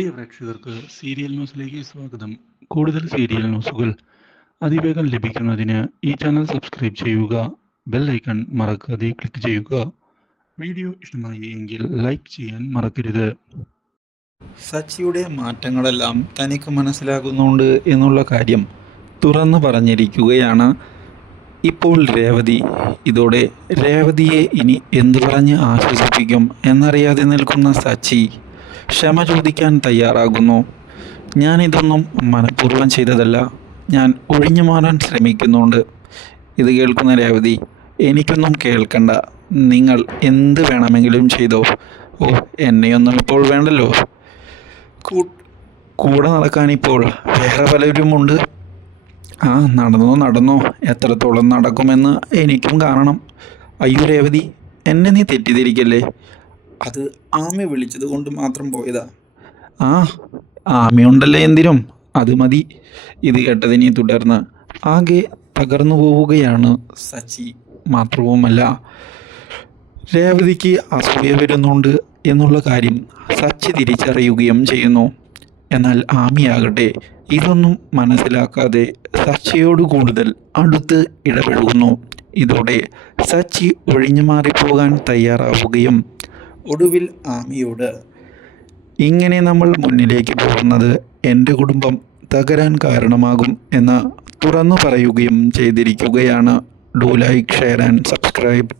പ്രിയ പ്രേക്ഷകർക്ക് സീരിയൽ ന്യൂസിലേക്ക് സ്വാഗതം. കൂടുതൽ സീരിയൽ ന്യൂസുകൾ അതിവേഗം ലഭിക്കുന്നതിന് ഈ ചാനൽ സബ്സ്ക്രൈബ് ചെയ്യുക ബെൽ ഐക്കൺ മറക്കാതെ ക്ലിക്ക് ചെയ്യുക. വീഡിയോ ഇഷ്ടമായി എങ്കിൽ ലൈക്ക് ചെയ്യാൻ മറക്കരുത്. സച്ചിയുടെ മാറ്റങ്ങളെല്ലാം തനിക്ക് മനസ്സിലാകുന്നുണ്ട് എന്നുള്ള കാര്യം തുറന്നു പറഞ്ഞിരിക്കുകയാണ് ഇപ്പോൾ രേവതി. ഇതോടെ രേവതിയെ ഇനി എന്തു പറഞ്ഞ് ആശ്വസിപ്പിക്കും എന്നറിയാതെ നിൽക്കുന്ന സച്ചി ക്ഷമ ചോദിക്കാൻ തയ്യാറാകുന്നു. ഞാനിതൊന്നും മനഃപൂർവം ചെയ്തതല്ല. ഞാൻ ഒഴിഞ്ഞു മാറാൻ ശ്രമിക്കുന്നുണ്ട്. ഇത് കേൾക്കുന്ന രേവതി എനിക്കൊന്നും കേൾക്കണ്ട. നിങ്ങൾ എന്ത് വേണമെങ്കിലും ചെയ്തോ. ഓ എന്നെയൊന്നും ഇപ്പോൾ വേണ്ടല്ലോ. കൂടെ നടക്കാൻ ഇപ്പോൾ വേറെ പലരുമുണ്ട്. ആ നടന്നോ നടന്നോ. എത്രത്തോളം നടക്കുമെന്ന് എനിക്കും കാണണം. അയ്യോ രേവതി എന്നെ നീ തെറ്റിദ്ധരിക്കല്ലേ? അത് ആമ വിളിച്ചത് കൊണ്ട് മാത്രം പോയതാ. ആ ആമയുണ്ടല്ലേ എന്തിനും? അത് മതി. ഇത് കേട്ടതിനെ തുടർന്ന് ആകെ തകർന്നു പോവുകയാണ് സച്ചി മാത്രവുമല്ല. രേവതിക്ക് അസൂയ വരുന്നുണ്ട് എന്നുള്ള കാര്യം സച്ചി തിരിച്ചറിയുകയും ചെയ്യുന്നു. എന്നാൽ ആമിയാകട്ടെ ഇതൊന്നും മനസ്സിലാക്കാതെ സച്ചിയോട് കൂടുതൽ അടുത്ത് ഇടപെടുന്നു ഇതോടെ സച്ചി ഒഴിഞ്ഞു മാറിപ്പോകാൻ തയ്യാറാവുകയും ഒടുവിൽ ആമിയോട് ഇങ്ങനെ നമ്മൾ മുന്നിലേക്ക് പോകുന്നത് എന്റെ കുടുംബം തകരാൻ കാരണമാകും എന്ന് തുറന്നു പറയുകയും ചെയ്തിരിക്കുകയാണ്. Do like share and subscribe